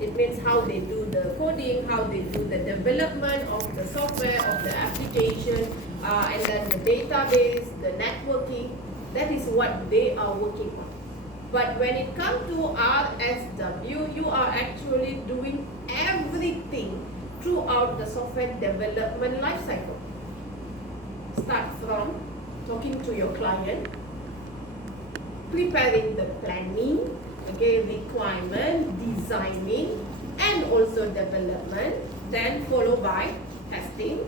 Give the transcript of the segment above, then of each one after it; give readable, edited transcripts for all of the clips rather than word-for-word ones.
It means how they do the coding, how they do the development of the software, of the application, and then the database, the networking. That is what they are working on. But when it comes to RSW, you are actually doing everything throughout the software development lifecycle. Start from talking to your client, preparing the planning, okay, requirement, designing, and also development, then followed by testing,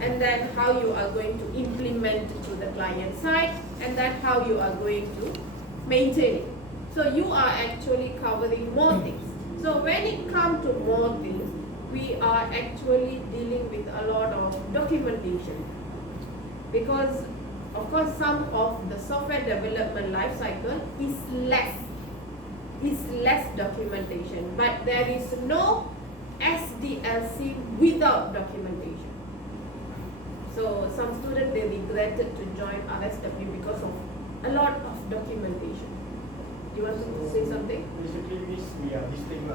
and then how you are going to implement to the client side, and then how you are going to maintain it. So you are actually covering more things. So when it comes to more things, we are actually dealing with a lot of documentation, because of course some of the software development life cycle is less documentation, but there is no SDLC without documentation. So some students, they regretted to join RSW because of a lot of documentation. You want to say something? Basically, we are this thing.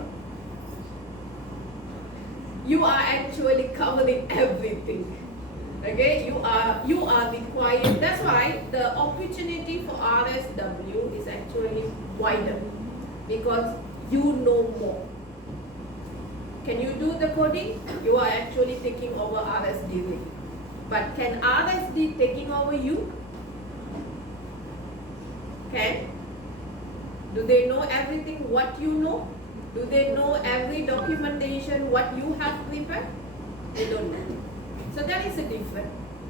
You are actually covering everything. Okay, you are required. That's why the opportunity for RSW is actually wider, because you know more. Can you do the coding? You are actually taking over RSD. But can RSD taking over you? Can? Do they know everything what you know? Do they know every documentation what you have prepared? They don't know. So that is a difference,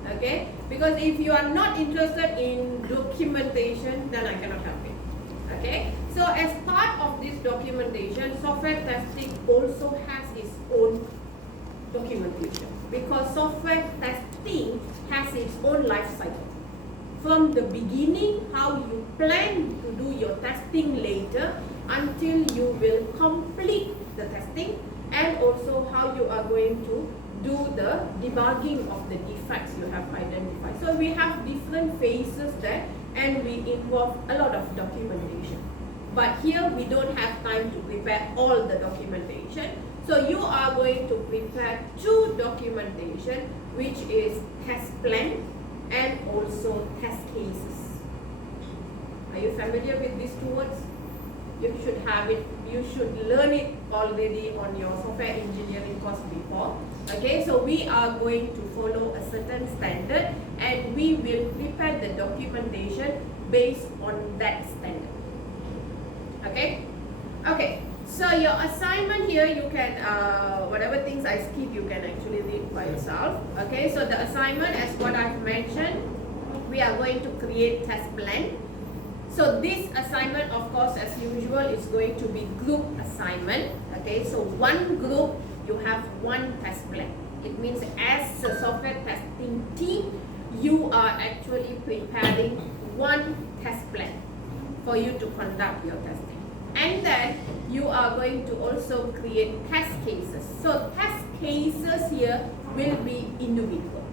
okay? Because if you are not interested in documentation, then I cannot help you, okay? So as part of this documentation, software testing also has its own documentation, because software testing has its own life cycle. From the beginning, how you plan to do your testing later until you will complete the testing, and also how you are going to do the debugging of the defects you have identified. So we have different phases there, and we involve a lot of documentation. But here we don't have time to prepare all the documentation. So you are going to prepare two documentation, which is test plan and also test cases. Are you familiar with these two words? You should have it, you should learn it already on your software engineering course before. Okay, so we are going to follow a certain standard, and we will prepare the documentation based on that standard. Okay? Okay, so your assignment here, you can, whatever things I skip, you can actually read by yourself. Okay, so the assignment, as what I've mentioned, we are going to create test plan. So this assignment, of course, as usual, is going to be group assignment. Okay, so one group, you have one test plan. It means as a software testing team, you are actually preparing one test plan for you to conduct your testing. And then you are going to also create test cases. So test cases here will be individual.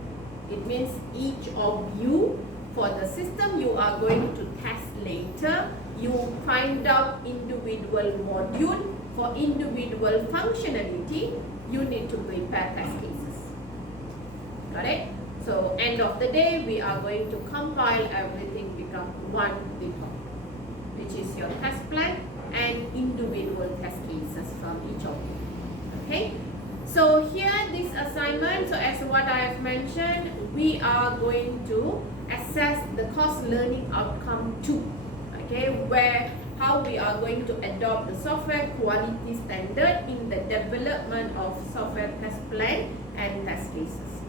It means each of you, for the system you are going to test later, you find out individual module for individual functionality, you need to prepare test cases. Got it? So end of the day, we are going to compile everything, become one report, which is your test plan and individual test cases from each of you. Okay? So here, this assignment, so as what I have mentioned, we are going to assess the course learning outcome 2. Okay, where how we are going to adopt the software quality standard in the development of software test plan and test cases.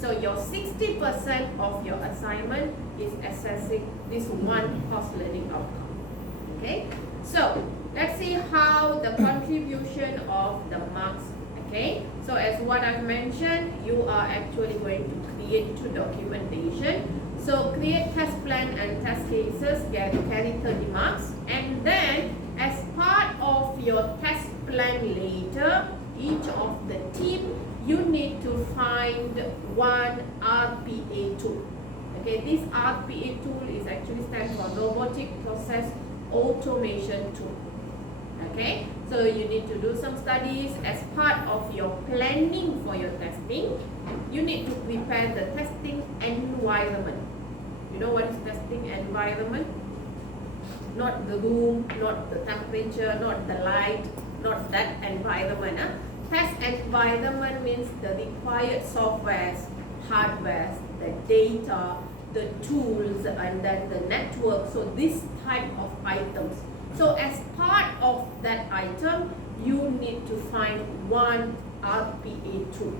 So your 60% of your assignment is assessing this one course learning outcome. Okay, so let's see how the contribution of the marks. Okay, so as what I've mentioned, you are actually going to create two documentation. So create test plan and test cases, carry 30 marks, and then as part of your test plan later, each of the team, you need to find one RPA tool. Okay, this RPA tool is actually stands for Robotic Process Automation Tool. Okay, So you need to do some studies as part of your planning for your testing. You need to prepare the testing environment. You know what is testing environment? Not the room, not the temperature, not the light, not that environment. Test environment means the required softwares, hardwares, the data, the tools, and then the network. So this type of items. So as part of that item, you need to find one RPA tool.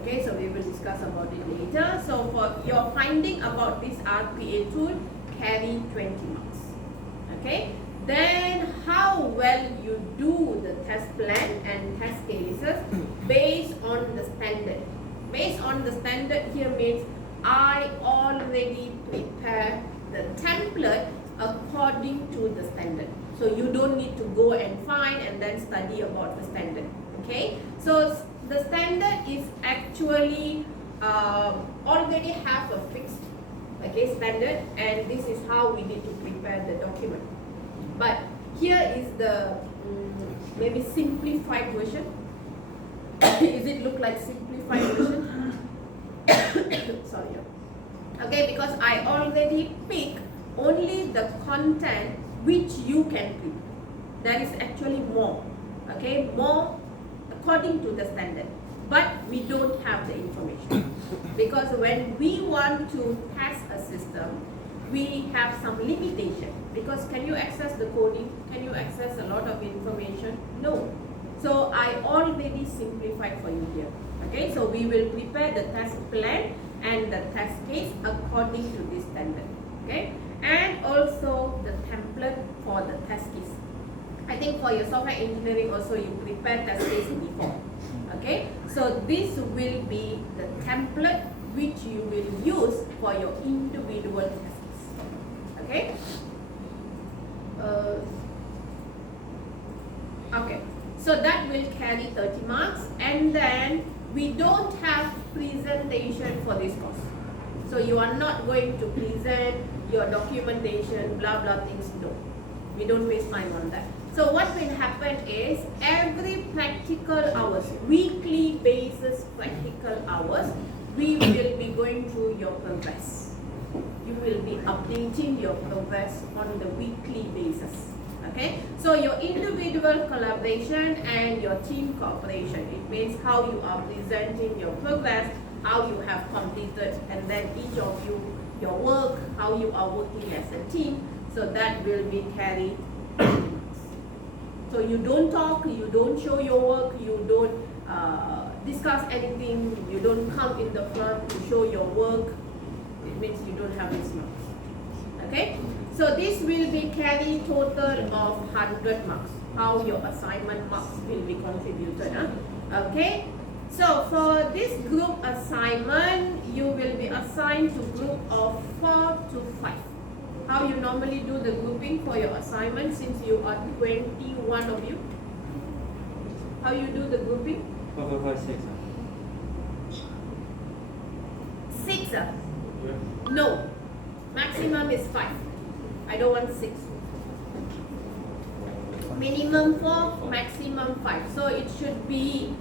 Okay, so we will discuss about it later. So for your finding about this RPA tool, carry 20 marks. Okay, then how well you do the test plan and test cases based on the standard. Based on the standard here means I already prepare the template according to the standard. So you don't need to go and find and then study about the standard. Okay, so the standard is actually already have a fixed standard, and this is how we need to prepare the document. But here is the maybe simplified version. Is it look like simplified version? Sorry. Okay, because I already pick only the content which you can pick. That is actually more. Okay, more according to the standard. But we don't have the information. Because when we want to test a system, we have some limitation. Because can you access the coding? Can you access a lot of information? No. So I already simplified for you here. Okay, so we will prepare the test plan and the test case according to this standard. Okay, and also the template for the test case. I think for your software engineering also you prepare test case before. Okay, so this will be the template which you will use for your individual tests. Okay. Okay, so that will carry 30 marks, and then we don't have presentation for this course. So you are not going to present your documentation, blah blah things. No, we don't waste time on that. So what will happen is every practical hours, weekly basis practical hours, we will be going through your progress. You will be updating your progress on the weekly basis. Okay, so your individual collaboration and your team cooperation, it means how you are presenting your progress, how you have completed, and then each of you, your work, how you are working as a team. So that will be carried. So you don't talk, you don't show your work, you don't discuss anything, you don't come in the front to show your work. It means you don't have this marks. Okay? So this will be carry total of 100 marks. How your assignment marks will be contributed. Okay? So for this group assignment, you will be assigned to group of 4 to 5. How you normally do the grouping for your assignment since you are 21 of you? How you do the grouping? 4, 5, 6. 6? No. Maximum is 5. I don't want 6. Minimum 4, maximum 5. So it should be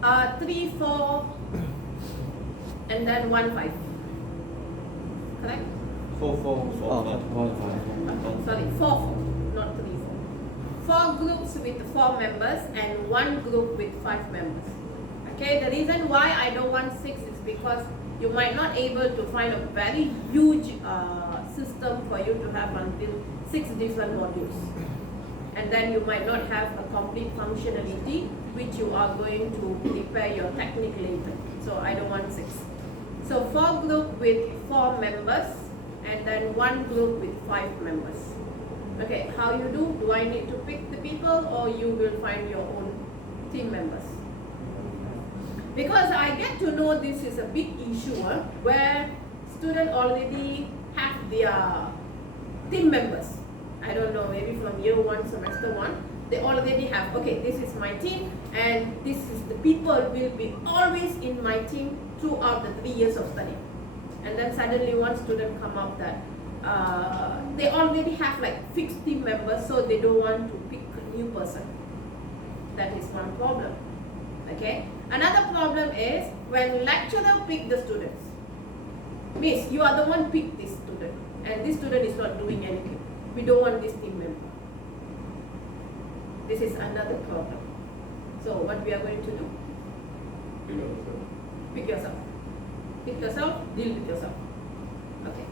3, 4, and then 1, 5. Correct? 4, 4, 4, 5. Sorry, 4, not 3, 4. 4 groups with 4 members and 1 group with 5 members. Okay, the reason why I don't want 6 is because you might not able to find a very huge system for you to have until 6 different modules. And then you might not have a complete functionality which you are going to prepare your technique later. So I don't want 6. So 4 group with 4 members and then 1 group with 5 members. Okay, how you do? Do I need to pick the people or you will find your own team members? Because I get to know this is a big issue where students already have their team members. I don't know, maybe from year 1, semester 1, they already have, okay, this is my team and this is the people will be always in my team throughout the 3 years of study. And then suddenly one student come up that they already have like fixed team members, so they don't want to pick new person. That is one problem. Okay. Another problem is when lecturer pick the students. Miss, you are the one pick this student, and this student is not doing anything. We don't want this team member. This is another problem. So what we are going to do? Pick yourself. Pick yourself, deal with yourself. Okay.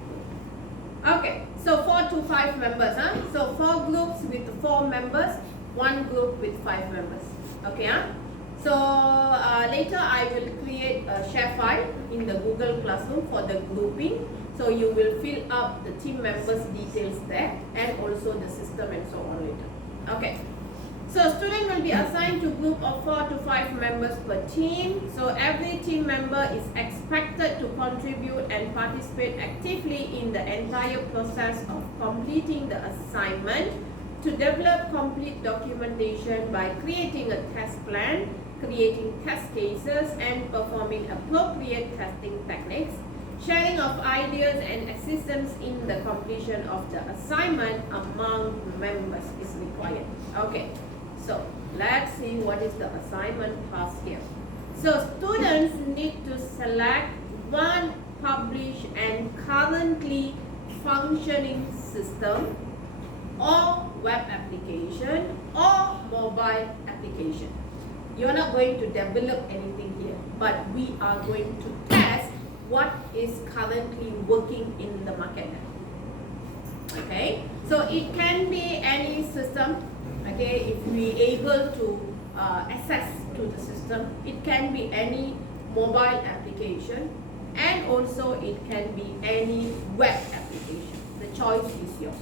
Okay, so 4 to 5 members, huh? So 4 groups with 4 members, 1 group with 5 members. Okay, huh? So later I will create a share file in the Google Classroom for the grouping. So you will fill up the team members' details there and also the system and so on later. Okay. So student will be assigned to group of 4 to 5 members per team. So every team member is expected to contribute and participate actively in the entire process of completing the assignment, to develop complete documentation by creating a test plan, creating test cases and performing appropriate testing techniques. Sharing of ideas and assistance in the completion of the assignment among members is required. Okay. So let's see what is the assignment task here. So students need to select one published and currently functioning system or web application or mobile application. You are not going to develop anything here, but we are going to test what is currently working in the market. Okay, so it can be any system. Okay, if we able to access to the system, it can be any mobile application, and also it can be any web application. The choice is yours.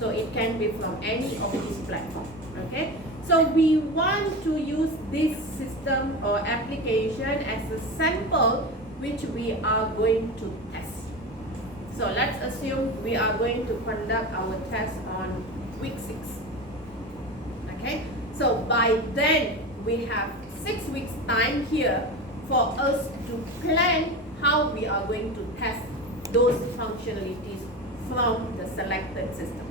So it can be from any of these platforms. Okay, so we want to use this system or application as a sample which we are going to test. So let's assume we are going to conduct our test on week 6. Okay, so by then we have 6 weeks time here for us to plan how we are going to test those functionalities from the selected system.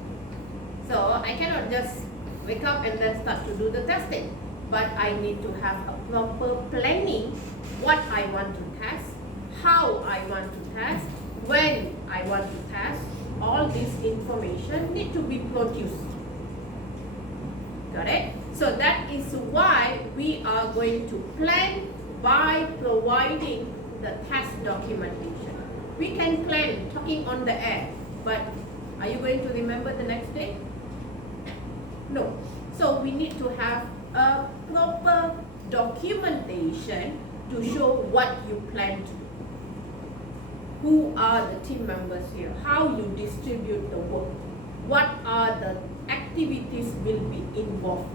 So I cannot just wake up and then start to do the testing, but I need to have a proper planning what I want to test, how I want to test, when I want to test. All this information need to be produced. Correct? So that is why we are going to plan by providing the test documentation. We can plan talking on the air, but are you going to remember the next day? No. So we need to have a proper documentation to show what you plan to do. Who are the team members here? How you distribute the work? What are the activities will be involved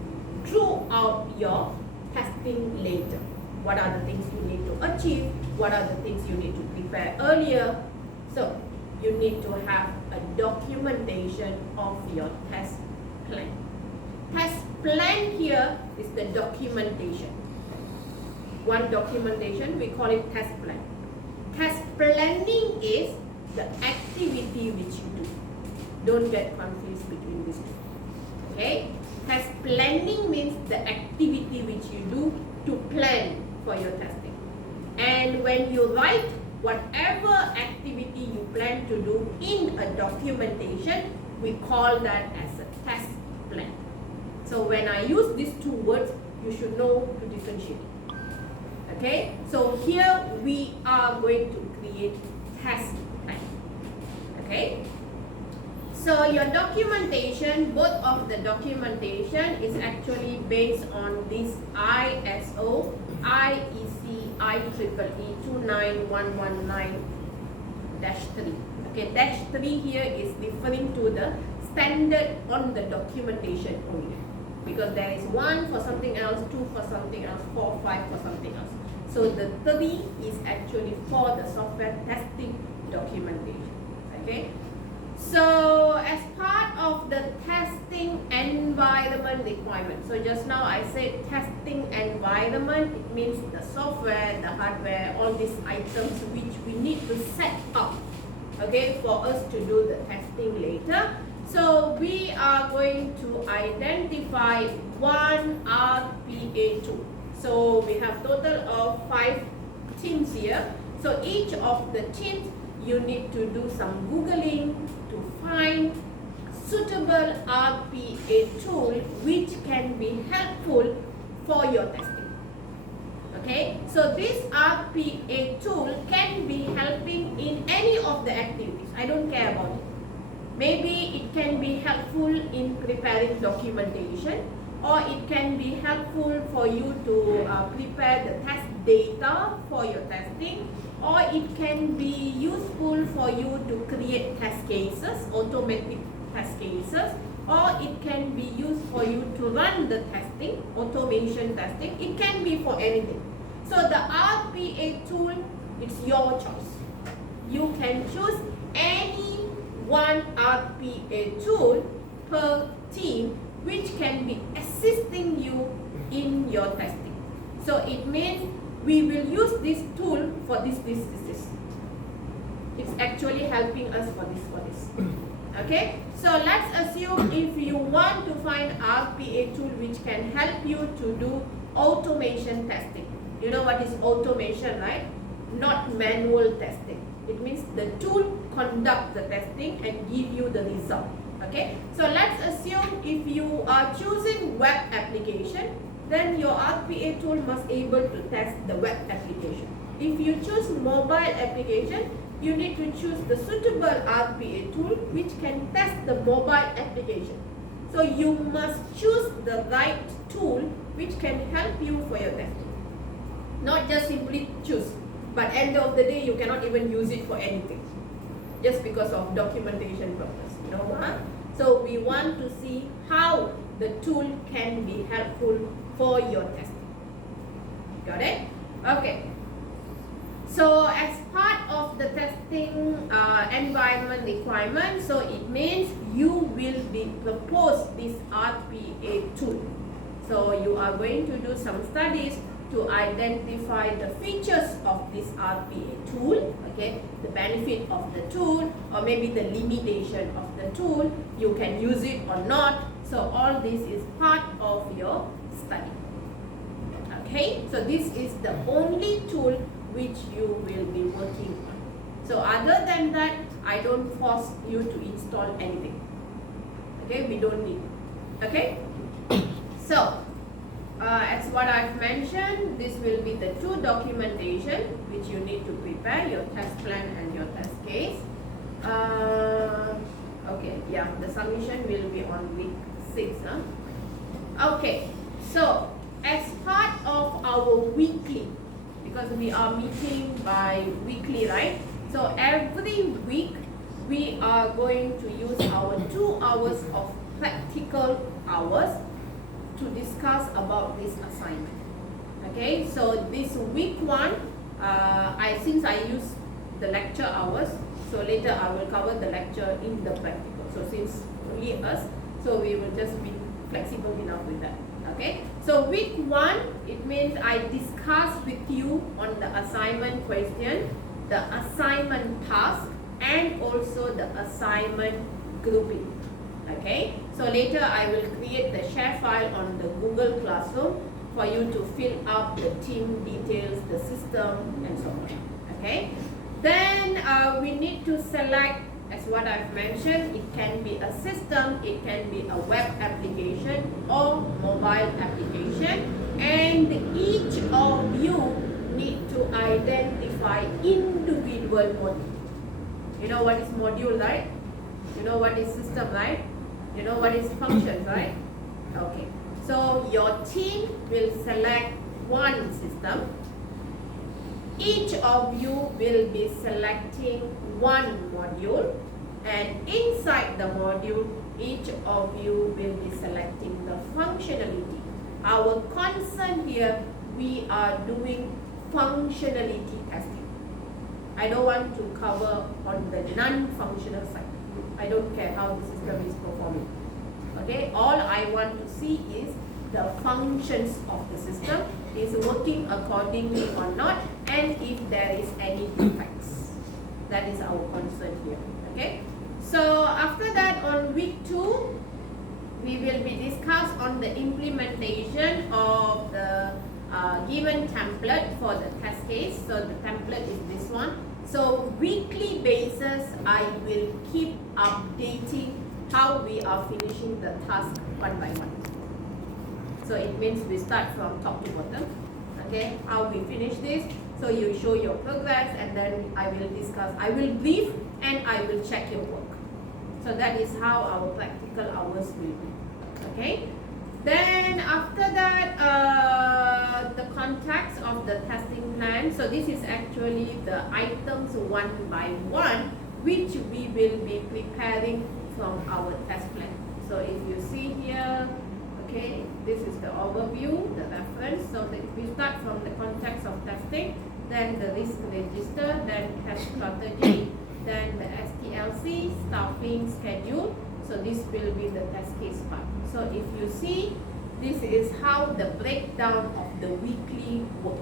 throughout your testing later? What are the things you need to achieve? What are the things you need to prepare earlier? So you need to have a documentation of your test plan. Test plan here is the documentation. One documentation, we call it test plan. Test planning is the activity which you do. Don't get confused between these two. Okay? Test planning means the activity which you do to plan for your testing. And when you write whatever activity you plan to do in a documentation, we call that as a test plan. So when I use these two words, you should know to differentiate. Okay? So here we are going to create test plan. Okay? So your documentation, both of the documentation is actually based on this ISO, IEC, IEEE 29119-3. Okay, -3 here is referring to the standard on the documentation only. Because there is 1 for something else, 2 for something else, 4, 5 for something else. So the 3 is actually for the software testing documentation. Okay. So as part of the testing environment requirement, so just now I said testing environment, it means the software, the hardware, all these items which we need to set up, okay, for us to do the testing later. So we are going to identify one RPA tool. So we have total of 5 teams here. So each of the teams, you need to do some Googling to find suitable RPA tool which can be helpful for your testing. Okay, so this RPA tool can be helping in any of the activities. I don't care about it. Maybe it can be helpful in preparing documentation, or it can be helpful for you to prepare the test data for your testing, or it can be useful for you to create test cases, automatic test cases, or it can be used for you to run the testing, automation testing. It can be for anything. So the RPA tool, it's your choice. You can choose any one RPA tool per team which can be assisting you in your testing. So it means we will use this tool for this. It's actually helping us for this. Okay, so let's assume if you want to find RPA tool which can help you to do automation testing. You know what is automation, right? Not manual testing. It means the tool conduct the testing and give you the result. Okay, so let's assume if you are choosing web application, then your RPA tool must able to test the web application. If you choose mobile application, you need to choose the suitable RPA tool which can test the mobile application. So you must choose the right tool which can help you for your testing. Not just simply choose, but end of the day you cannot even use it for anything, just because of documentation purpose. You know, so we want to see how the tool can be helpful for your testing. Got it? Okay. So as part of the testing environment requirement, so it means you will be proposed this RPA tool. So you are going to do some studies to identify the features of this RPA tool, okay, the benefit of the tool, or maybe the limitation of the tool, you can use it or not. So all this is part of your study. Okay, so this is the only tool which you will be working on. So other than that, I don't force you to install anything. Okay, we don't need. Okay, so as what I've mentioned, this will be the 2 documentation which you need to prepare, your test plan and your test case. Okay, yeah, the submission will be on week 6. Okay, so as part of our weekly, because we are meeting by weekly, right? So every week we are going to use our 2 hours of practical hours to discuss about this assignment. Okay, so this week 1, since I use the lecture hours, so later I will cover the lecture in the practical. So since only us, so we will just be flexible enough with that. Okay, so week 1, it means I discuss with you on the assignment question, the assignment task, and also the assignment grouping. Okay, so later I will create the share file on the Google Classroom for you to fill up the team details, the system, and so on. Okay, then we need to select, as what I've mentioned, it can be a system, it can be a web application or mobile application, and each of you need to identify individual module. You know what is module, right? You know what is system, right? You know what is function, right? Okay, so your team will select one system. Each of you will be selecting one module, and inside the module, each of you will be selecting the functionality. Our concern here, we are doing functionality testing. I don't want to cover on the non-functional side. I don't care how the system is performing. Okay, all I want to see is the functions of the system is working accordingly or not, and if there is any defects. That is our concern here. Okay, So after that, on week 2, we will be discussed on the implementation of the given template for the test case. So the template is this one. So weekly basis, I will keep updating how we are finishing the task one by one. So it means we start from top to bottom. Okay, how we finish this. So you show your progress, and then I will discuss. I will brief and I will check your work. So that is how our practical hours will be. Okay. Then after that, the context of the testing plan. So this is actually the items one by one, which we will be preparing from our test plan. So if you see here, okay, this is the overview, the reference. So that we start from the context of testing, then the risk register, then test strategy, then the STLC, staffing schedule. So this will be the test case part. So if you see, this is how the breakdown of the weekly work.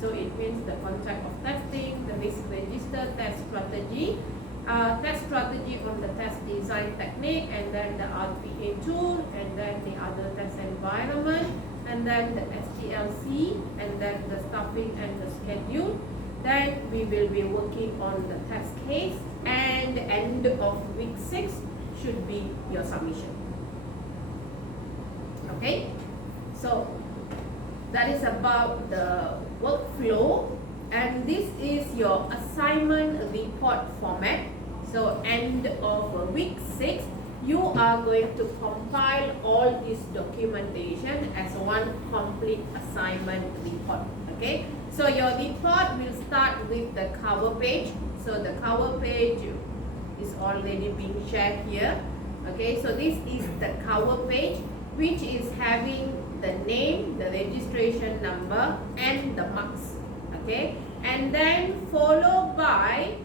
So it means the concept of testing, the risk register, test strategy on the test design technique, and then the RPA tool, and then the other test environment, and then the STLC, and then the staffing and the schedule. Then we will be working on the test case, and end of week 6 should be your submission. Okay, so that is about the workflow, and this is your assignment report format. So end of week 6, you are going to compile all this documentation as one complete assignment report. Okay, so your report will start with the cover page. So the cover page is already being shared here. Okay, so this is the cover page, which is having the name, the registration number, and the marks. Okay, and then followed by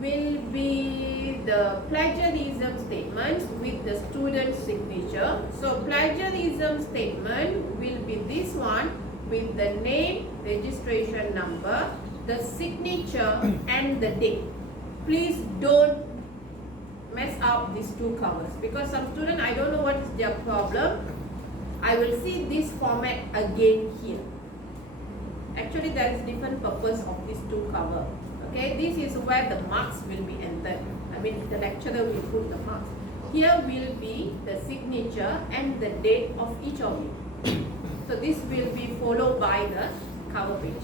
will be the plagiarism statement with the student signature. So plagiarism statement will be this one with the name, registration number, the signature, and the date. Please don't mess up these two covers, because some student, I don't know what is their problem. I will see this format again here. Actually, there is different purpose of these two cover. Okay, this is where the marks will be entered. I mean, the lecturer will put the marks. Here will be the signature and the date of each of you. So this will be followed by the cover page.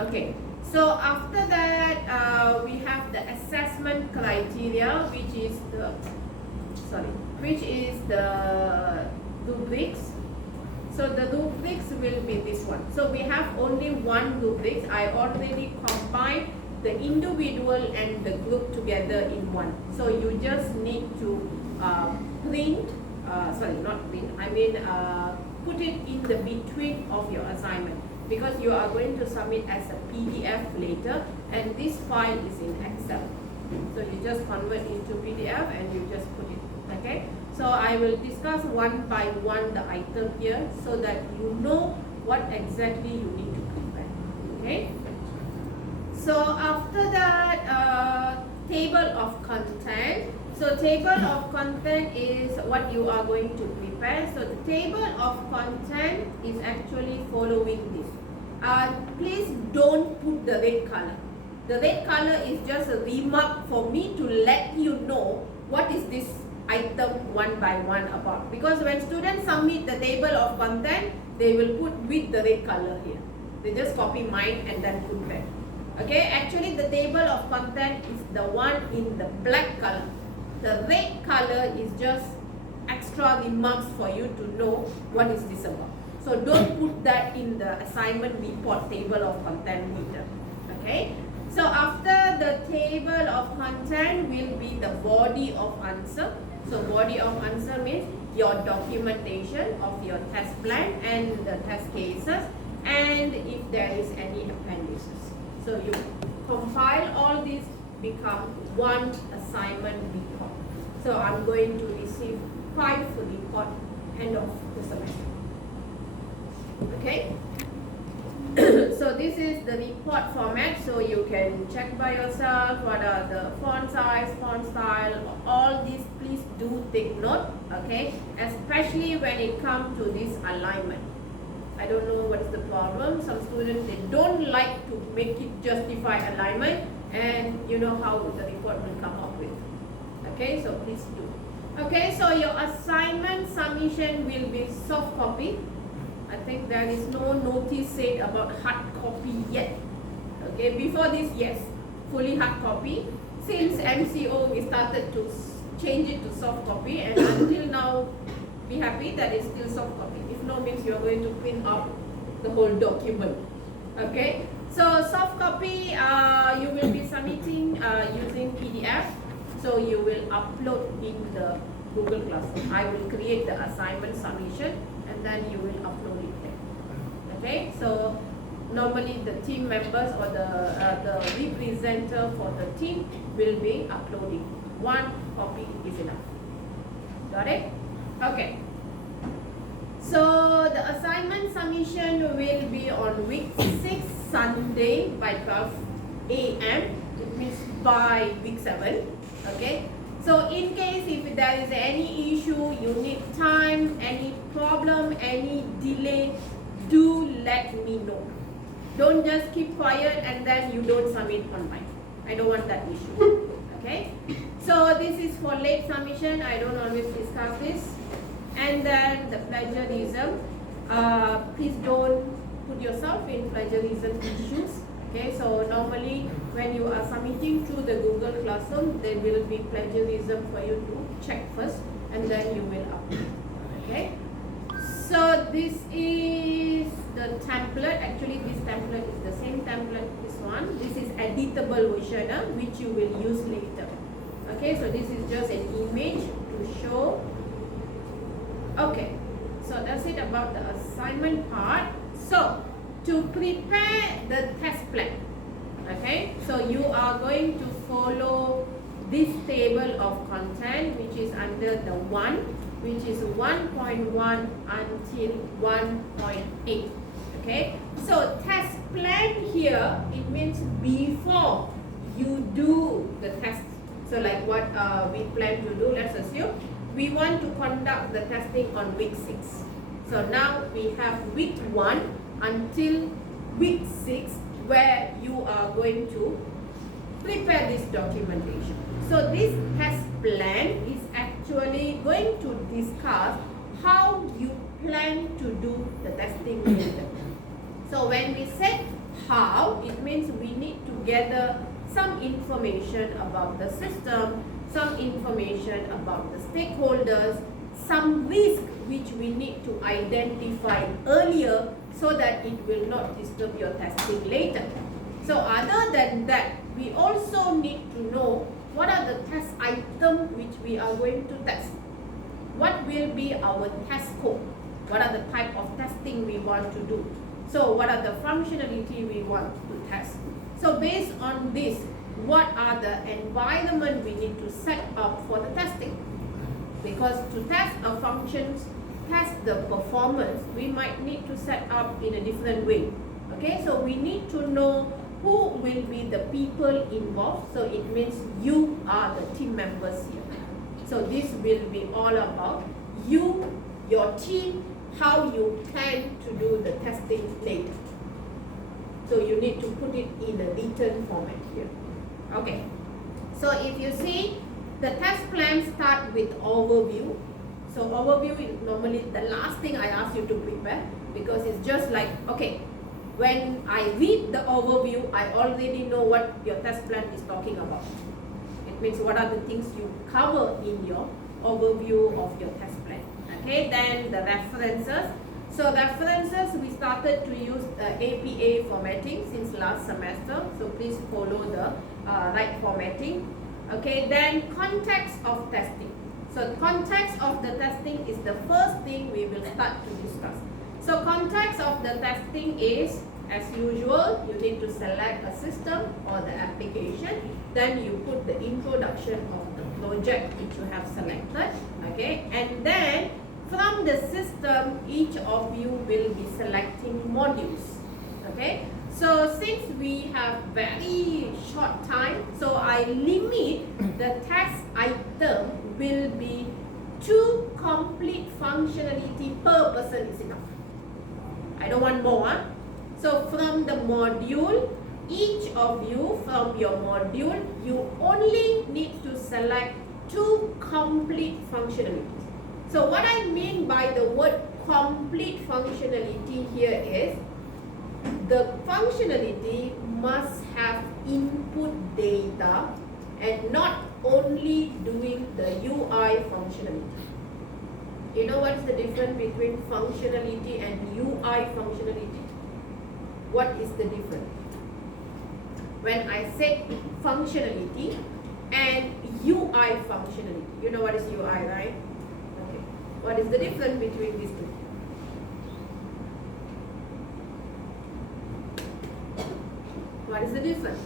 Okay. So after that, we have the assessment criteria, which is the rubrics. So the rubrics will be this one. So we have only one rubrics. I already combined the individual and the group together in one. So you just need to put it in the between of your assignment, because you are going to submit as a PDF later, and this file is in Excel. So you just convert into PDF and you just put it. Okay. So I will discuss one by one the item here, so that you know what exactly you need to prepare. Okay. So after that, table of content. So table of content is what you are going to prepare. So the table of content is actually following this. Please don't put the red color. The red color is just a remark for me to let you know what is this item one by one about. Because when students submit the table of content, they will put with the red color here. They just copy mine and then put that. Okay, actually the table of content is the one in the black color. The red color is just extra remarks for you to know what is this about. So don't put that in the assignment report table of content later. Okay. So after the table of content will be the body of answer. So body of answer means your documentation of your test plan and the test cases, and if there is any appendices. So you compile all these, become one assignment report. So I'm going to receive 5 reports end of the semester. Okay. So So this is the report format, so you can check by yourself what are the font size, font style, all these please do take note, okay, especially when it comes to this alignment. I don't know what is the problem. Some students, they don't like to make it justify alignment, and you know how the report will come up with. Okay, so please do. Okay, so your assignment submission will be soft copy. I think there is no notice said about hard copy yet. Okay, before this, yes, fully hard copy. Since MCO, we started to change it to soft copy, and until now, be happy that it's still soft copy. If no, means you are going to print out the whole document. Okay, so soft copy, you will be submitting using PDF. So you will upload in the Google Classroom. I will create the assignment submission, and then you will upload it there. Okay, so normally the team members or the representative for the team will be uploading. One copy is enough. Got it? Okay. So the assignment submission will be on week 6 Sunday by 12 a.m. It means by week 7. Okay. So in case if there is any issue, you need time, any problem, any delay, do let me know. Don't just keep quiet and then you don't submit on time. I don't want that issue. Okay. So this is for late submission. I don't always discuss this. And then the plagiarism. Please don't put yourself in plagiarism issues. Okay, so normally when you are submitting to the Google Classroom, there will be plagiarism for you to check first, and then you will upload. Okay, so this is the template. Actually, this template is the same template. This one. This is editable version, which you will use later. Okay, so this is just an image to show. Okay, so that's it about the assignment part. So to prepare the test plan, okay, so you are going to follow this table of content, which is under the 1, which is 1.1 until 1.8. Okay, so test plan here, it means before you do the test. So like what we plan to do, let's assume we want to conduct the testing on week 6. So now we have week 1 until week 6 where you are going to prepare this documentation. So this test plan is actually going to discuss how you plan to do the testing later. So when we say how, it means we need to gather some information about the system, some information about the stakeholders, some risk which we need to identify earlier so that it will not disturb your testing later. So other than that, we also need to know what are the test items which we are going to test. What will be our test scope? What are the type of testing we want to do? So what are the functionality we want to test? So based on this, what are the environment we need to set up for the testing? Because to test a functions, test the performance, we might need to set up in a different way. Okay, so we need to know who will be the people involved. So it means you are the team members here. So this will be all about you, your team, how you plan to do the testing later. So you need to put it in a written format here. Okay, so if you see, the test plan start with overview. So overview is normally the last thing I ask you to prepare, because it's just like, okay, when I read the overview, I already know what your test plan is talking about. It means what are the things you cover in your overview of your test plan. Okay, then the references. So references, we started to use APA formatting since last semester. So please follow the right formatting. Okay, then context of testing. So context of the testing is the first thing we will start to discuss. So context of the testing is, as usual, you need to select a system or the application. Then you put the introduction of the project which you have selected. Okay, and then from the system, each of you will be selecting modules. Okay, So since we have very short time, so I limit the test item will be 2 complete functionality per person is enough. I don't want more. Huh? So from the module, each of you from your module, you only need to select 2 complete functionalities. So what I mean by the word complete functionality here is the functionality must have input data and not only doing the UI functionality. You know what is the difference between functionality and UI functionality? What is the difference? When I say functionality and UI functionality, you know what is UI, right? Okay. What is the difference between these two? What is the difference?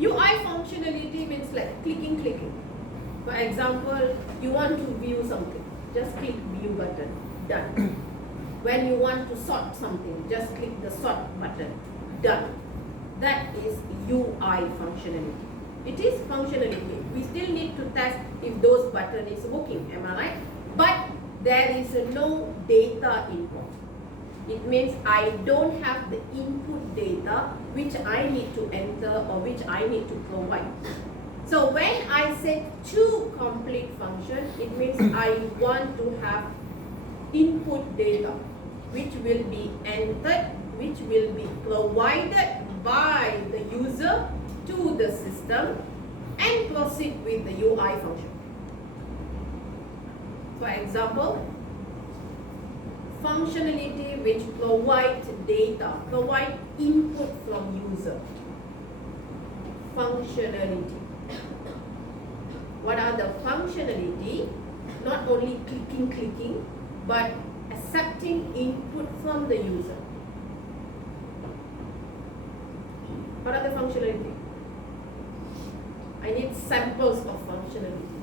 UI functionality means like clicking. For example, you want to view something, just click view button, done. When you want to sort something, just click the sort button, done. That is UI functionality. It is functionality. We still need to test if those button is working, am I right? But there is no data involved. It means I don't have the input data which I need to enter or which I need to provide. So when I say 2 complete function, it means I want to have input data which will be entered, which will be provided by the user to the system and proceed with the UI function. For example, functionality which provides data, provide input from user. Functionality. What are the functionality? Not only clicking, but accepting input from the user. What are the functionality? I need samples of functionality.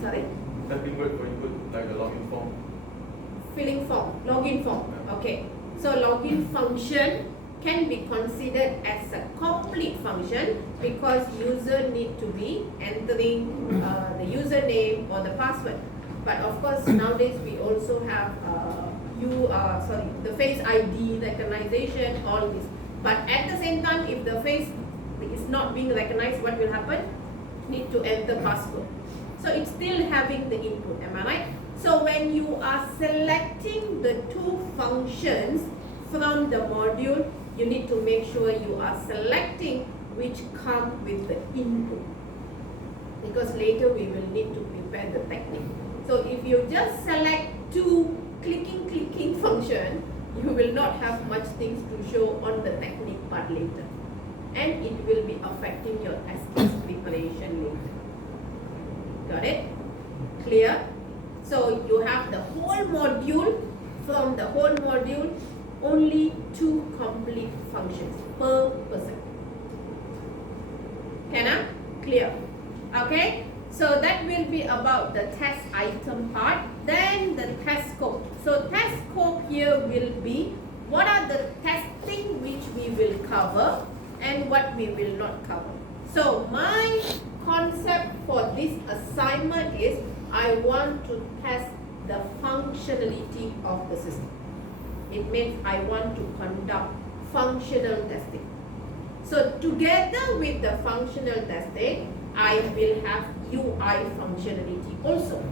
Sorry? Typing word for input, like a login form. Filling form, login form. Okay. So login function can be considered as a complete function because user need to be entering the username or the password. But of course nowadays we also have the face ID recognition, all this. But at the same time, if the face is not being recognized, what will happen? Need to enter password. So it's still having the input, am I right? So when you are selecting the 2 functions from the module, you need to make sure you are selecting which come with the input. Because later we will need to prepare the technique. So if you just select 2 clicking function, you will not have much things to show on the technique part later. And it will be affecting your SQA preparation later. Got it? Clear? So you have the whole module. From the whole module, only 2 complete functions per person. Can I? Clear? Okay? So that will be about the test item part. Then the test scope. So test scope here will be what are the testing which we will cover and what we will not cover. So my concept for this assignment is I want to test the functionality of the system. It means I want to conduct functional testing. So together with the functional testing, I will have UI functionality also.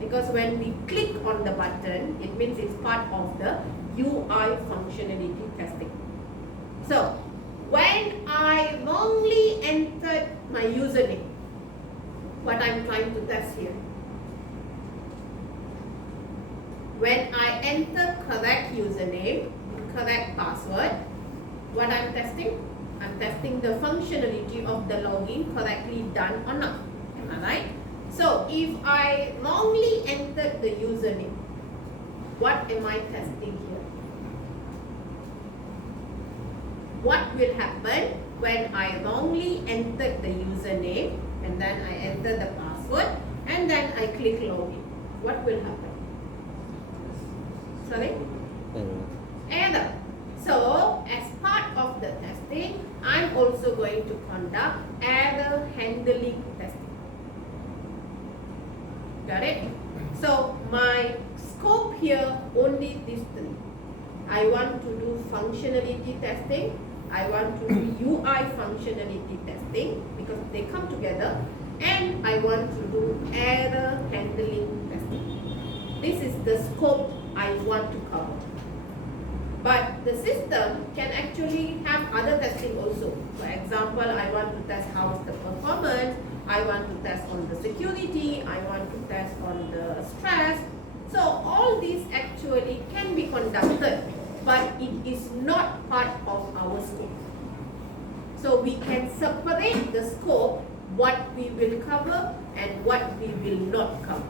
Because when we click on the button, it means it's part of the UI functionality testing. So when I wrongly entered my username, what I'm trying to test here. When I enter correct username, correct password, what I'm testing? I'm testing the functionality of the login correctly done or not. Am I right? So if I wrongly entered the username, what am I testing here? What will happen when I wrongly entered the username and then I enter the password and then I click login? What will happen? Sorry? Error. So, as part of the testing, I'm also going to conduct error handling testing. Got it? So, my scope here only these three. I want to do functionality testing. I want to do UI functionality testing because they come together. And I want to do error handling testing. This is the scope I want to cover. But the system can actually have other testing also. For example, I want to test how is the performance, I want to test on the security, I want to test on the stress. So all these actually can be conducted, but it is not part of our scope. So we can separate the scope, what we will cover and what we will not cover.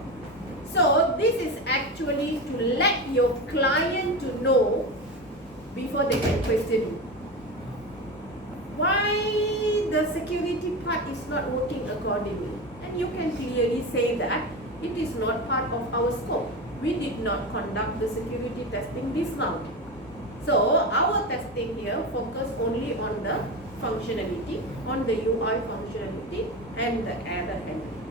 So this is actually to let your client to know before they can question you. Why the security part is not working accordingly? And you can clearly say that it is not part of our scope. We did not conduct the security testing this round. So our testing here focus only on the functionality, on the UI functionality and the error handling.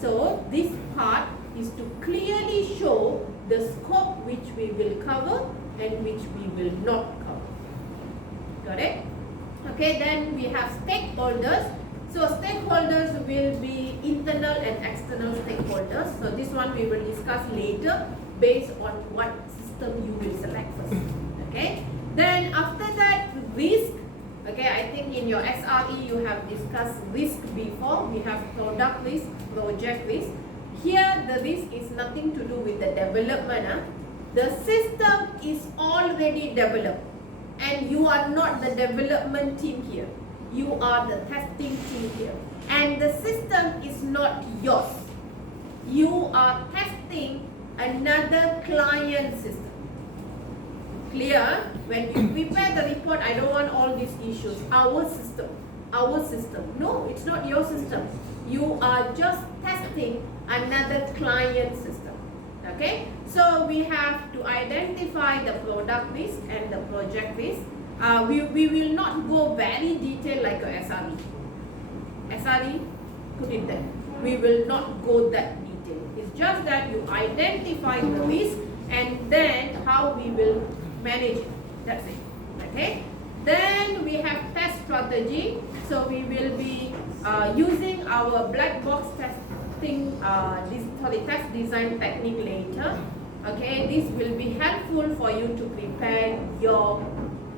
So this part is to clearly show the scope which we will cover and which we will not cover. Got it? Okay, then we have stakeholders. So stakeholders will be internal and external stakeholders. So this one we will discuss later based on what system you will select first. Okay. Then after that, risk. Okay, I think in your SRE you have discussed risk before. We have product risk, project risk. Here the risk is nothing to do with the development. The system is already developed and you are not the development team here. You are the testing team here. And the system is not yours. You are testing another client system. Clear? When you prepare the report, I don't want all these issues. Our system. Our system. No, it's not your system. You are just testing another client system. Okay? So we have to identify the product risk and the project risk. We will not go very detailed like a SRE. SRE, put it there. We will not go that detail. It's just that you identify the risk and then how we will manage it. That's it. Okay? Then we have test strategy. So we will be using our black box testing, test design technique later. Okay? This will be helpful for you to prepare your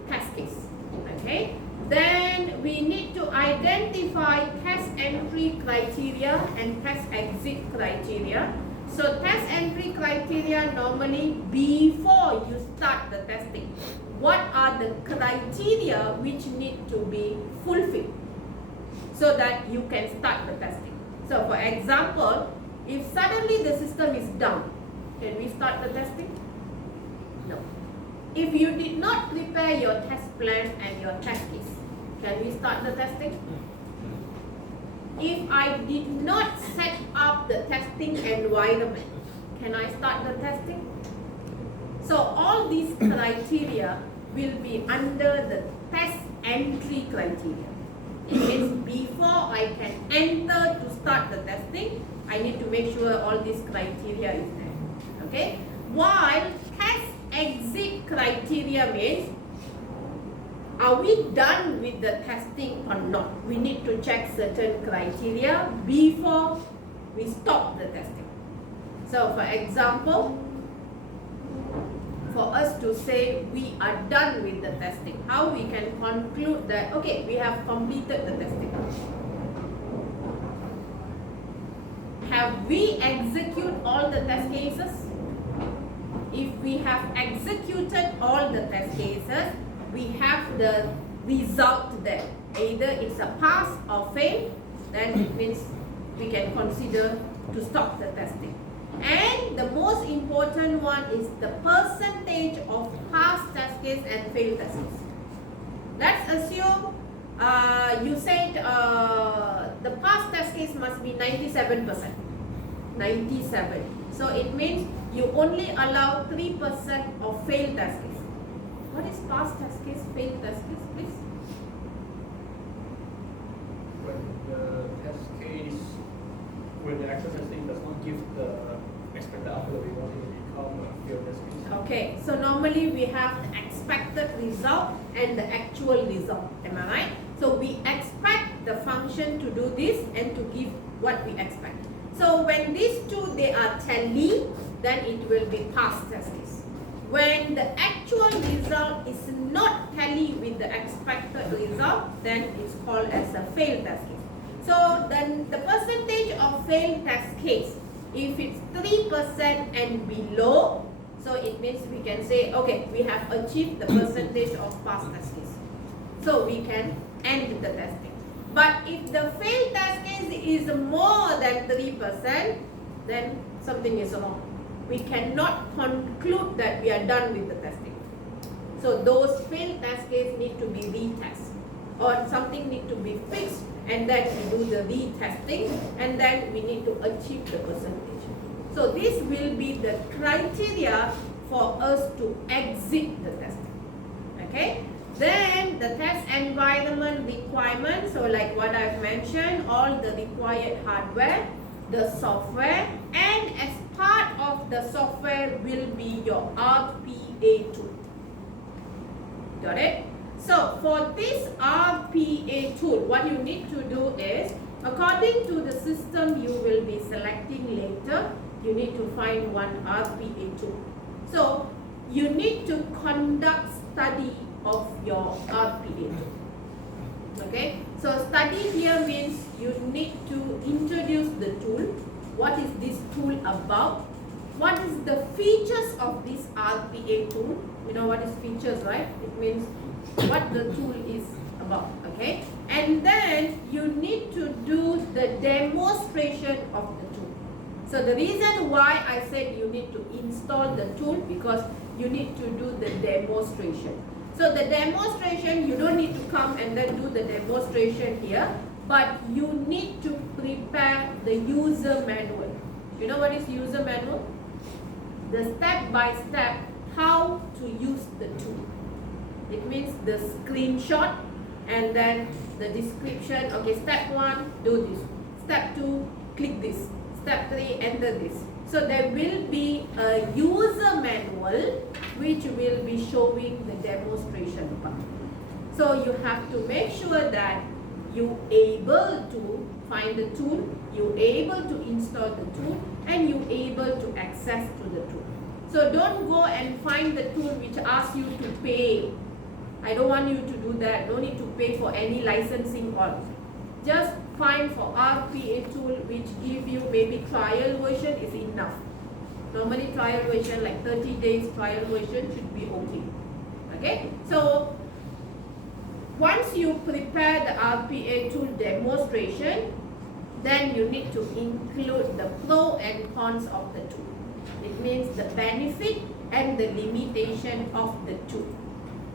test case. Okay? Then we need to identify test entry criteria and test exit criteria. So test entry criteria normally before you start the testing. What are the criteria which need to be fulfilled so that you can start the testing? So for example, if suddenly the system is down, can we start the testing? No. If you did not prepare your test plan and your test case, can we start the testing? If I did not set up the testing environment, can I start the testing? So all these criteria will be under the test entry criteria. It means before I can enter to start the testing, I need to make sure all these criteria is there. Okay? While test exit criteria means, are we done with the testing or not? We need to check certain criteria before we stop the testing. So for example, for us to say we are done with the testing, how we can conclude that, okay, we have completed the testing. Have we executed all the test cases? If we have executed all the test cases, we have the result there. Either it's a pass or fail, then it means we can consider to stop the testing. And the most important one is the percentage of pass test case and fail test case. Let's assume you said the pass test case must be 97%. 97. So it means you only allow 3% of failed test case. What is pass test case, failed test case, please? When the test case, when the actual testing does not give the expected output that we want, it will become a failed test case. Okay, so normally we have the expected result and the actual result. Am I right? So we expect the function to do this and to give what we expect. So when these two they are tally, then it will be pass test case. When the actual result is not tally with the expected result, then it's called as a failed test case. So then the percentage of failed test case, if it's 3% and below, so it means we can say, okay, we have achieved the percentage of pass test case. So we can end the testing. But if the failed test case is more than 3%, then something is wrong. We cannot conclude that we are done with the testing. So those failed test cases need to be retested, or something need to be fixed, and then we do the retesting, and then we need to achieve the percentage. So this will be the criteria for us to exit the testing. Okay? Then the test environment requirements, so like what I've mentioned, all the required hardware, the software, and as part of the software will be your RPA tool. Got it? So for this RPA tool, what you need to do is, according to the system you will be selecting later, you need to find one RPA tool. So you need to conduct study of your RPA tool. Okay, so study here means you need to introduce the tool. What is this tool about? What is the features of this RPA tool? You know what is features, right? It means what the tool is about. Okay, and then you need to do the demonstration of the tool. So the reason why I said you need to install the tool, because you need to do the demonstration. So the demonstration, you don't need to come and then do the demonstration here, but you need to prepare the user manual. You know what is user manual? The step-by-step how to use the tool. It means the screenshot and then the description. Okay, step 1, do this. Step 2, click this. Step 3, enter this. So there will be a user manual which will be showing the demonstration part. So you have to make sure that you able to find the tool, you able to install the tool, and you able to access to the tool. So don't go and find the tool which asks you to pay. I don't want you to do that. No need to pay for any licensing or. Just find for RPA tool which give you maybe trial version is enough. Normally trial version like 30 days trial version should be okay. Okay, so once you prepare the RPA tool demonstration, then you need to include the pros and cons of the tool. It means the benefit and the limitation of the tool.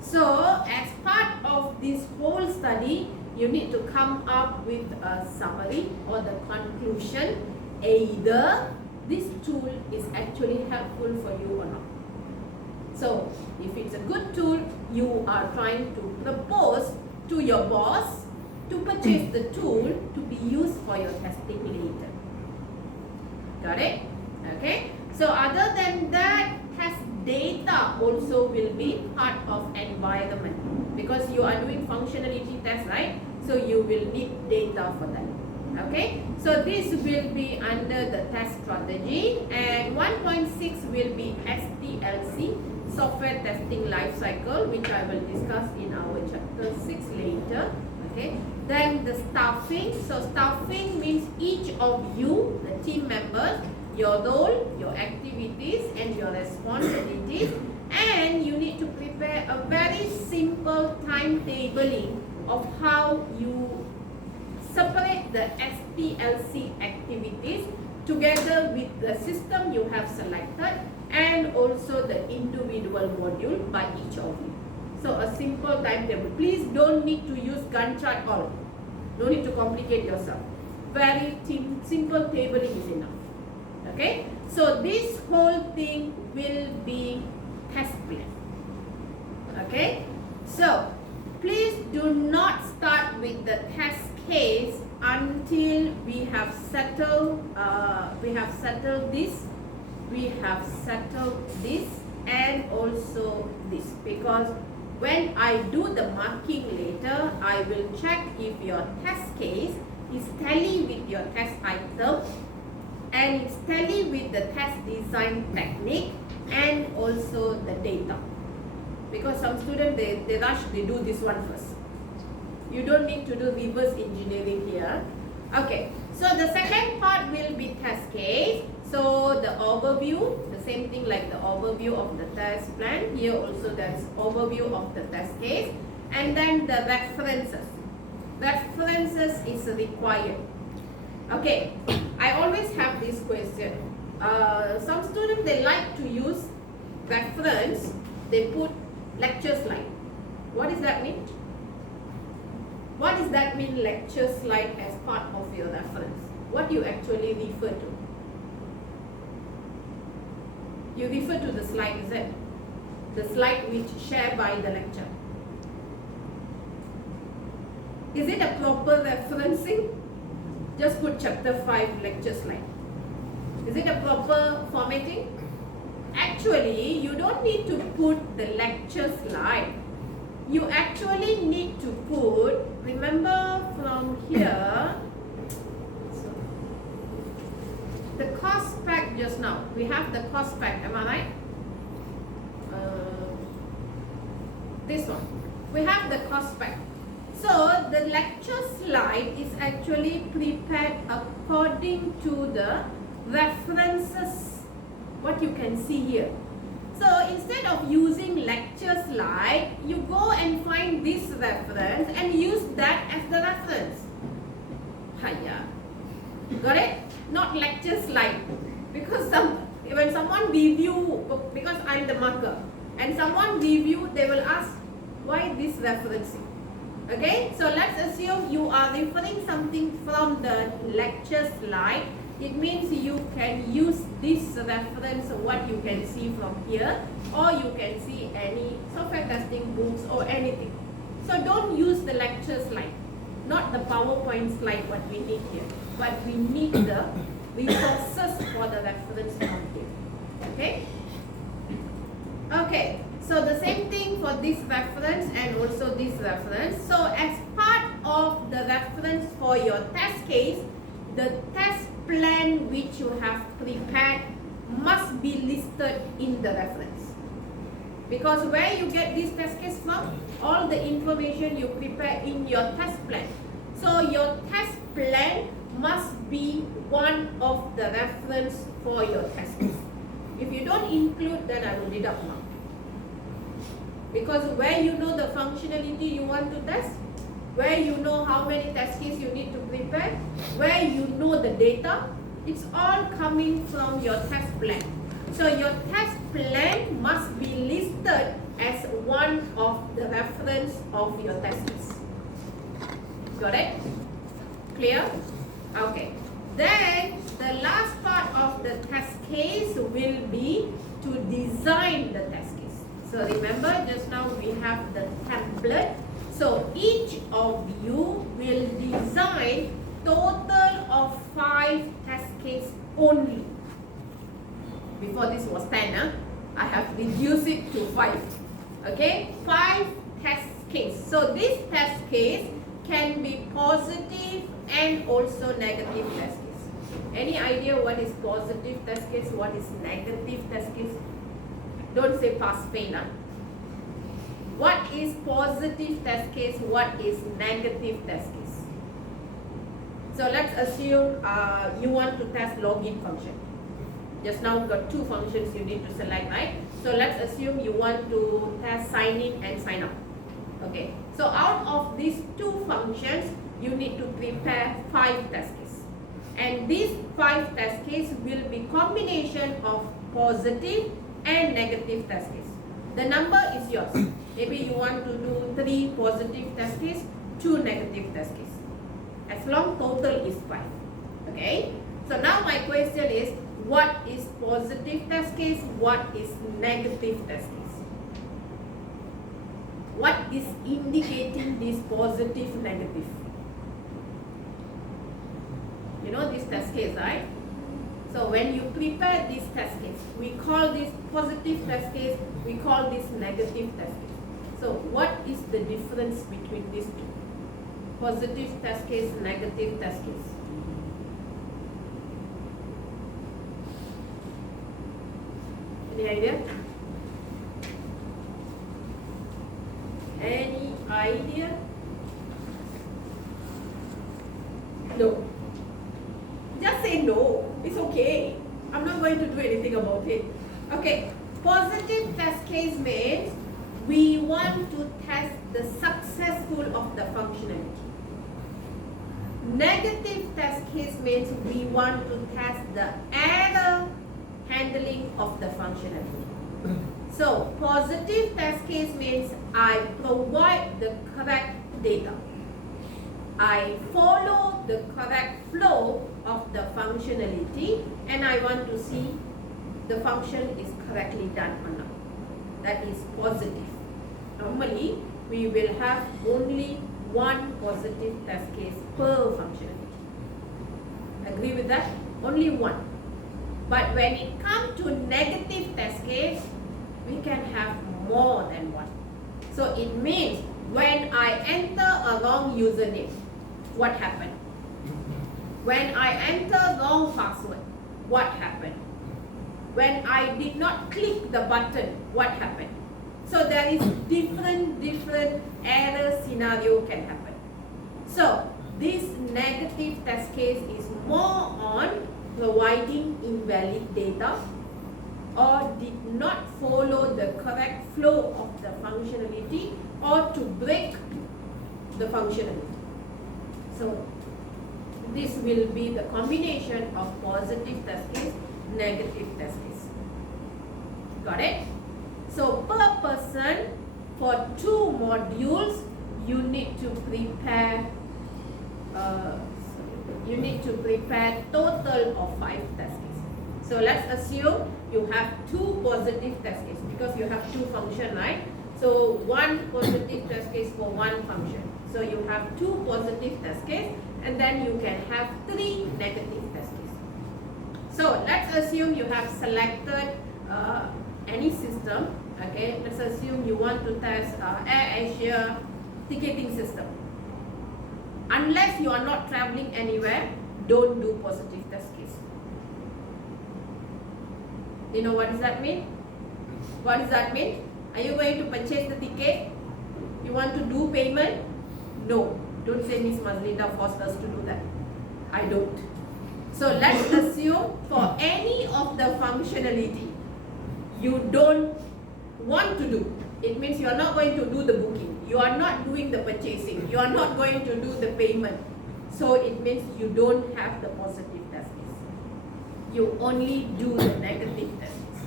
So as part of this whole study, you need to come up with a summary or the conclusion. Either this tool is actually helpful for you or not. So if it's a good tool, you are trying to propose to your boss to purchase the tool to be used for your testing later. Got it? Okay. So other than that, test data also will be part of environment, because you are doing functionality test, right? So you will need data for that. Okay, so this will be under the test strategy, and 1.6 will be STLC, software testing life cycle, which I will discuss in our chapter 6 later. Okay, then the staffing. So staffing means each of you, the team members, your role, your activities, and your responsibilities, and you need to prepare a very simple timetabling of how you separate the STLC activities together with the system you have selected, and also the individual module by each of you. So a simple timetable. Please don't need to use Gantt chart all. No need to complicate yourself. Very simple tabling is enough. Okay. So this whole thing will be test plan. Okay, so please do not start with the test case until we have settled this and also this, because when I do the marking later, I will check if your test case is tally with your test item and it's tally with the test design technique and also the data. Because some students, they rush, they do this one first. You don't need to do reverse engineering here. Okay, so the second part will be test case. So the overview, the same thing like the overview of the test plan. Here also there is overview of the test case. And then the references. References is required. Okay, I always have this question. Some students, they like to use reference. They put lecture slide. What does that mean? What does that mean, lecture slide as part of your reference? What do you actually refer to? You refer to the slide, is it? The slide which shared by the lecture. Is it a proper referencing? Just put chapter 5 lecture slide. Is it a proper formatting? Actually, you don't need to put the lecture slide. You actually need to put, remember from here, the course pack just now. We have the course pack, am I right? This one. We have the course pack. So the lecture slide is actually prepared according to the references, what you can see here. So instead of using lecture slide, you go and find this reference and use that as the reference. Hiya. Got it? Not lecture slide. Because when someone review, because I'm the marker, and someone review, they will ask, why this referencing? Okay, so let's assume you are referring something from the lecture slide. It means you can use this reference, what you can see from here, or you can see any software testing books or anything. So don't use the lecture slide, not the PowerPoint slide what we need here, but we need the resources for the reference from here. Okay? Okay, so the same thing for this reference and also this reference. So as part of the reference for your test case, the test plan which you have prepared must be listed in the reference. Because where you get this test case from? All the information you prepare in your test plan. So your test plan must be one of the reference for your test case. If you don't include, then I will deduct mark. Because where you know the functionality you want to test, where you know how many test cases you need to prepare, where you know the data, it's all coming from your test plan. So your test plan must be listed as one of the reference of your test case. Got it? Clear? Okay. Then the last part of the test case will be to design the test case. So remember, just now we have the template. So each of you will design total of 5 test cases only. Before this was 10, I have reduced it to 5. Okay, 5 test cases. So this test case can be positive and also negative test case. Any idea what is positive test case? What is negative test case? Don't say pass fail. What is positive test case? What is negative test case? So let's assume you want to test login function. Just now we've got 2 functions you need to select, right? So let's assume you want to test sign in and sign out. Okay. So out of these 2 functions, you need to prepare 5 test cases. And these 5 test cases will be combination of positive and negative test case. The number is yours. Maybe you want to do 3 positive test case, 2 negative test case. As long total is 5. Okay. So now my question is, what is positive test case, what is negative test case. What is indicating this positive, negative? You know this test case, right? So when you prepare this test case, we call this positive test case, we call this negative test case. So what is the difference between these two? Positive test case, negative test case. Any idea? Any idea? No. Just say no. It's okay. I'm not going to do anything about it. Okay. Positive test case means we want to test the successful of the functionality. Negative test case means we want to test the error handling of the functionality. So positive test case means I provide the correct data. I follow the correct flow of the functionality and I want to see the function is correctly done or not. That is positive. Normally, we will have only one positive test case per functionality. Agree with that? Only one. But when it comes to negative test case, we can have more than one. So it means when I enter a wrong username, what happened? When I enter wrong password, what happened? When I did not click the button, what happened? So there is different error scenario can happen. So this negative test case is more on providing invalid data or did not follow the correct flow of the functionality or to break the functionality. So this will be the combination of positive test case, negative test case. Got it? So per person for 2 modules, you need to prepare total of 5 test cases. So let's assume you have 2 positive test cases because you have 2 functions, right? So 1 positive test case for 1 function. So you have 2 positive test cases and then you can have 3 negative test cases. So let's assume you have selected any system. Okay, let's assume you want to test AirAsia ticketing system. Unless you are not traveling anywhere, don't do positive test case. You know what does that mean? What does that mean? Are you going to purchase the ticket? You want to do payment? No. Don't say Miss Mazlinda forced us to do that. I don't. So let's assume for any of the functionality you don't want to do. It means you are not going to do the booking. You are not doing the purchasing. You are not going to do the payment. So it means you don't have the positive test case. You only do the negative test case.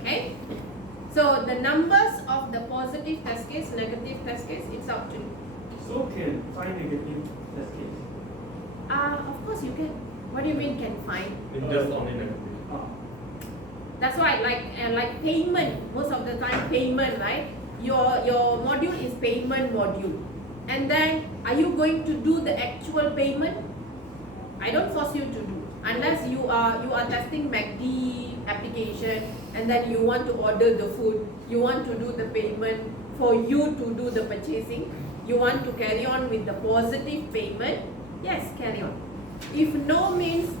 Okay? So the numbers of the positive test case, negative test case, it's up to you. So can find negative test case. Of course you can. What do you mean can find? It's just only negative. That's why like payment, most of the time payment, right? Your module is payment module. And then are you going to do the actual payment? I don't force you to do. Unless you are testing MACD application and then you want to order the food, you want to do the payment for you to do the purchasing, you want to carry on with the positive payment, yes, carry on. If no means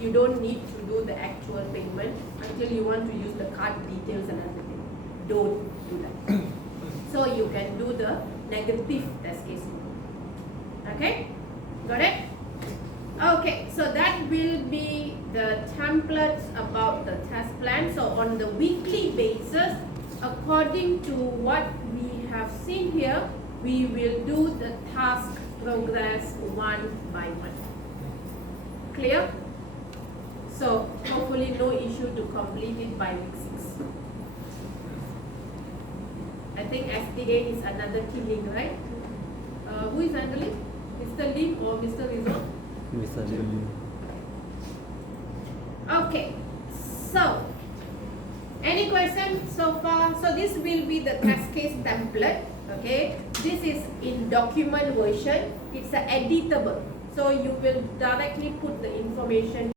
you don't need to do the actual payment until you want to use the card details and everything. Don't do that. So you can do the negative test case. Okay? Got it? Okay, so that will be the templates about the test plan. So on the weekly basis, according to what we have seen here, we will do the task progress one by one. Clear? So hopefully no issue to complete it by week 6. I think STA is another killing, right? Who is handling? Mr. Lim or Mr. Rizal? Mr. Lim. Okay. Okay, so any question so far? So this will be the test case template. Okay, this is in document version. It's editable, so you will directly put the information